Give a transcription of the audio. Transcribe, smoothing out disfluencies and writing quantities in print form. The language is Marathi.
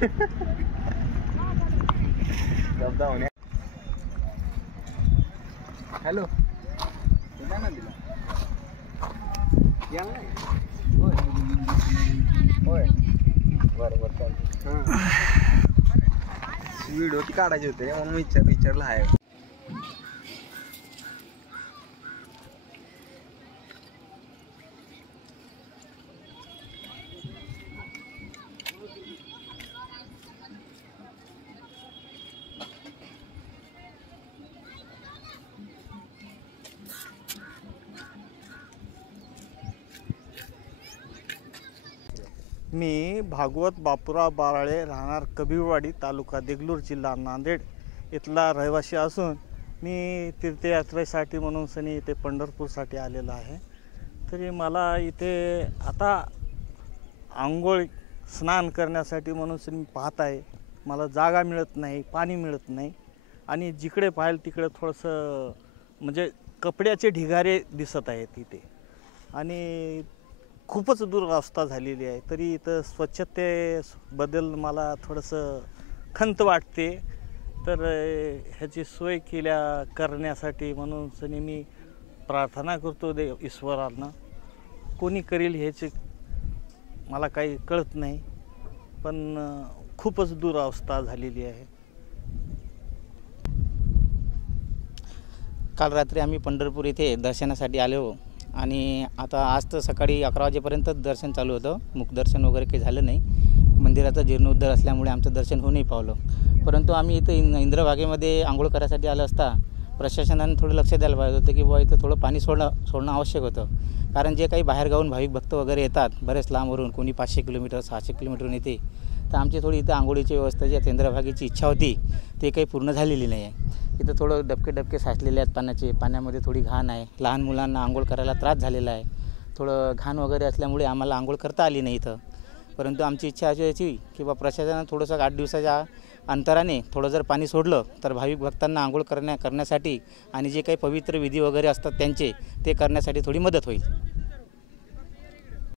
हॅलो ना दिला या होय बरं बरं चालतं व्हिडिओ ती काढायचे होते म्हणून विचारलं आहे. मी भागवत बापूराव बाराळे, राहणार कबीरवाडी, तालुका देगलूर, जिल्हा नांदेड इथला रहिवासी असून मी तीर्थयात्रेसाठी म्हणून सनी इथे पंढरपूरसाठी आलेलो आहे. तरी मला इथे आता आंघोळ स्नान करण्यासाठी म्हणून सनी पाहत आहे. मला जागा मिळत नाही, पाणी मिळत नाही आणि जिकडे पाहिल तिकडे थोडंसं म्हणजे कपड्याचे ढिगारे दिसत आहेत इथे आणि खूपच दुरवस्था झालेली आहे. तरी इथं स्वच्छतेबद्दल मला थोडंसं खंत वाटते. तर ह्याची सोय करण्यासाठी म्हणून सनी मी प्रार्थना करतो ईश्वरांना. कोणी करेल ह्याची मला काही कळत नाही, पण खूपच दुरवस्था झालेली आहे. काल रात्री आम्ही पंढरपूर इथे दर्शनासाठी आलो आणि आता आज तर सकाळी 11 वाजेपर्यंत दर्शन चालू होतं. मुखदर्शन वगैरे काही झालं नाही. मंदिराचा जीर्णोद्धार असल्यामुळे आमचं दर्शन होऊ नाही पावलं. परंतु आम्ही इथं इंद्रभागेमध्ये आंघोळ करायसाठी आलं असता प्रशासनाने थोडं लक्ष द्यायला पाहिजे होतं की बुवा इथं थोडं पाणी सोडणं आवश्यक होतं. कारण जे काही बाहेरगावून भाविक भक्त वगैरे येतात बरेच लांबवरून, कोणी 500 किलोमीटर 600 किलोमीटरवरून येते, तर आमची थोडी इथं आंघोळीची व्यवस्था जी चंद्रभागेची इच्छा होती ते काही पूर्ण झालेली नाही आहे. इथं थोडं डबके साचलेले आहेत पाण्यामध्ये थोडी घाण आहे. लहान मुलांना आंघोळ करायला त्रास झालेला आहे. थोडं घाण वगैरे असल्यामुळे आम्हाला आंघोळ करता आली नाही इथं. परंतु आमची इच्छा अशी होती की बा प्रशासनानं थोडंसं 8 दिवसाच्या अंतराने थोडं जर पाणी सोडलं तर भाविक भक्तांना आंघोळ करण्यासाठी आणि जे काही पवित्र विधी वगैरे असतात त्यांचे ते करण्यासाठी थोडी मदत होईल.